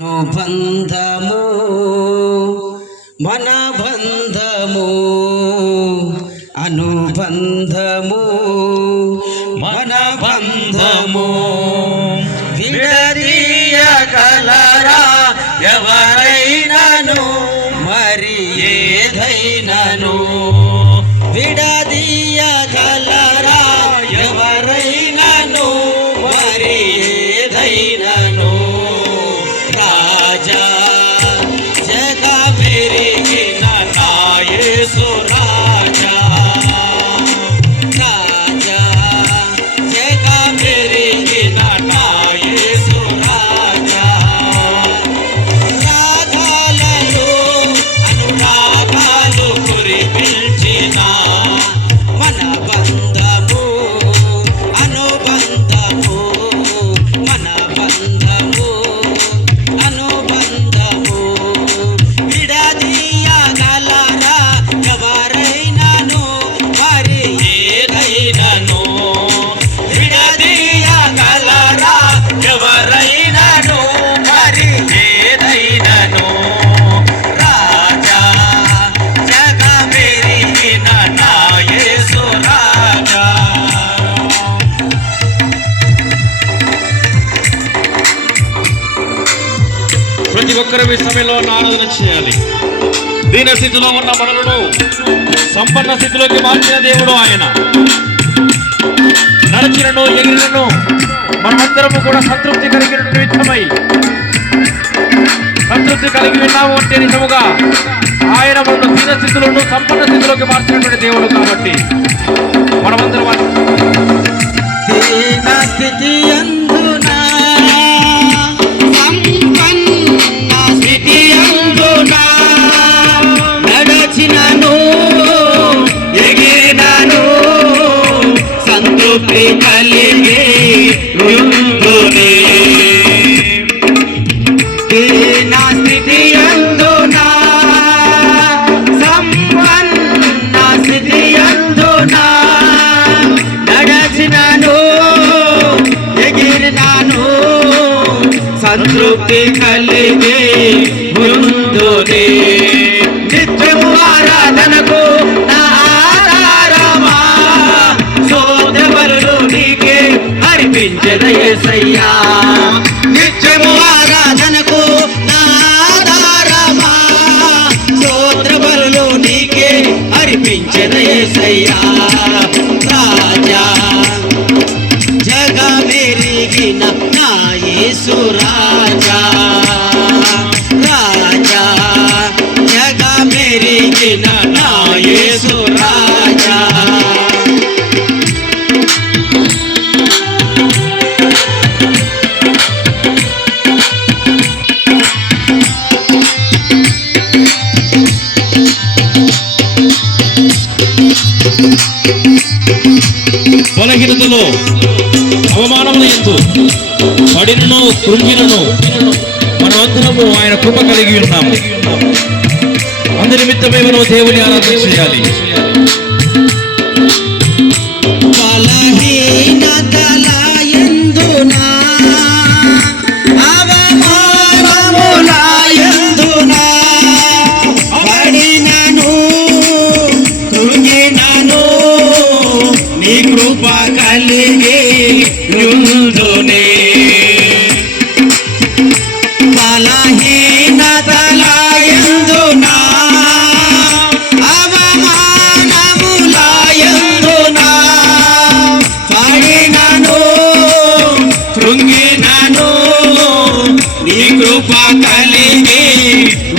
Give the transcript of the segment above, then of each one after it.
బంధము మన బంధము అనుబంధము మన బంధము విడదీయగలరా ఎవరైనాను మరి ఏదైనాను విడదీయగలరా ఎవరైనాను మరి ఏదైనాను రాజా జగమెరిగిన నా యేసు రాజా రాజా జగమెరిగిన నా యేసు రాజా రాగాలలో అనురాగాలు కురిపించిన మన బంధము అనుబంధము మన బంధము అనుబంధము విడదీయగలరా ఎవరైనాను మరి ఏదైనాను విడదీయగలరా ఎవరైనాను మరి ఏదైనాను రాజా జగమెరిగిన నా యేసు రాజా. ప్రతి ఒక్కరు ఈ సమయంలో ఆరాధన చేయాలి. దీన స్థితిలో ఉన్న మనలను సంపన్న స్థితిలోకి మార్చిన దేవుడు ఆయన. నడిచినను ఎగిరినను మనమందరము కూడా సంతృప్తి కలిగిన నిమిత్తమై సంతృప్తి కలిగి ఉన్నాము అంటే నిజముగా ఆయన మనను దీన స్థితిలోను సంపన్న స్థితిలోకి మార్చినటువంటి దేవుడు. కాబట్టి మనమందరం దీన స్థితి అందునా సంపన్న స్థితి అందునా నడచినను ఎగిరినను సంతృప్తి కలిగి ఉందునే దీన స్థితి అందునా సంపన్న స్థితి అందునా నడచినను ఎగిరినాను సంతృప్తి కలిగి ఉందునే నిత్యము ఆరాధనకు నా ఆధారమా స్తోత్రబలులు నీకే అర్పించెద యేసయ్యా. నిత్యము ఆరాధనకు నా ఆధారమా స్తోత్రబలులు నీకే అర్పించెద యేసయ్యా. రాజా జగమెరిగిన నా యేసు రాజా రాజా జగమెరిగిన నా యేసు రాజా. బలహీనతలో అవమానముల యందు పడినను కృంగినను మనమందరము ఆయన కృప కలిగి ఉన్నాము. అందు నిమిత్తమే మనం దేవుని ఆరాధన చేయాలి. బలహీనతల యందునా అవమానముల యందునా పడినను కృంగినను నీ కృప కలిగి ఉందునే బలహీనతల యందునా అవమానముల యందునా పడినను కృంగినను నీ కృప కలిగి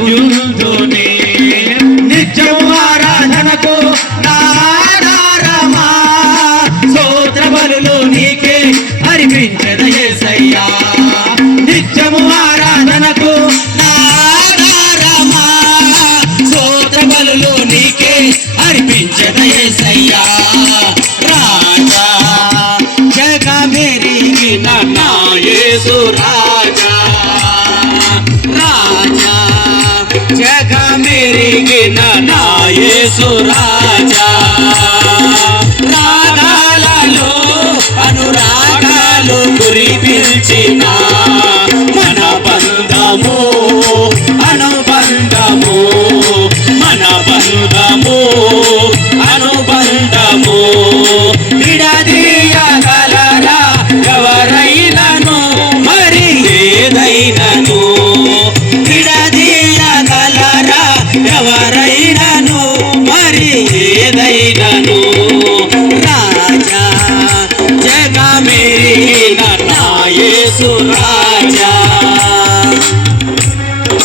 ఉందునే నిత్యం ఆరాధనకు నా ఆధారమా స్తోత్రబలులు నీకే అర్పించెద యేసయ్యా. నిత్యము ఆరాధనకు నా ఆధారమా స్తోత్రబలులు నీకే అర్పించెద యేసయ్యా. రాజా జగమెరిగిన నా యేసు రాజా రాజా జగమెరిగిన నా యేసు రాజా. రాగాలలో అనురాగాలు కురిపించిన మన బంధము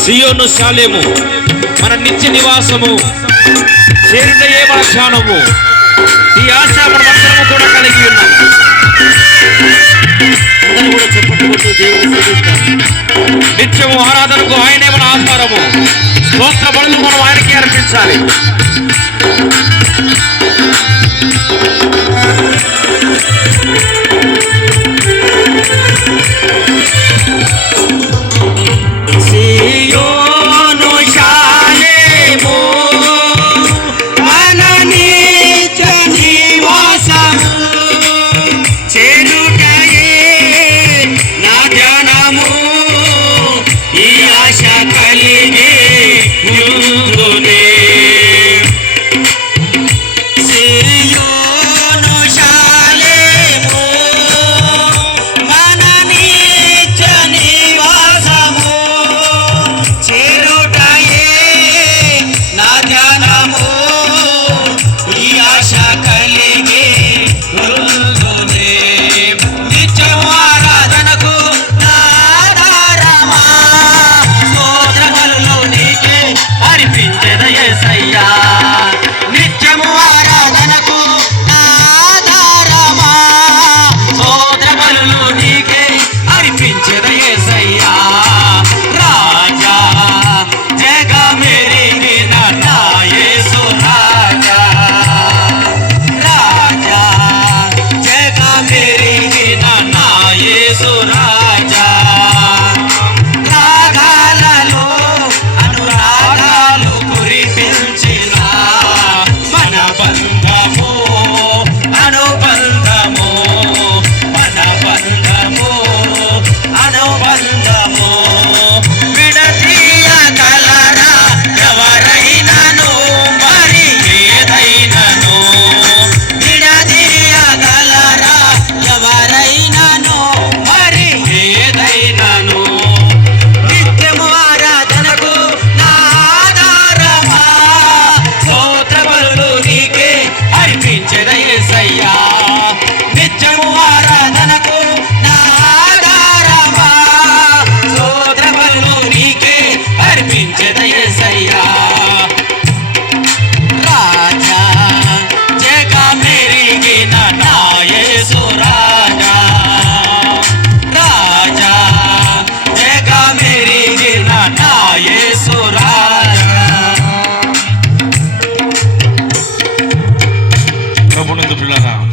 సియోను శాలేము మన నిత్య నివాసము, చేరుటయే మన ధ్యానము. ఈ ఆశ మనమందరము కూడా కలిగి ఉన్నాం. అందరూ కూడా చెప్పట్టుకుంటూ దేవుని స్తుతిస్తాం. నిత్యము ఆరాధనకు ఆయనే మన ఆధారము. స్తోత్ర బలులు మనం ఆయనకి అర్పించాలి.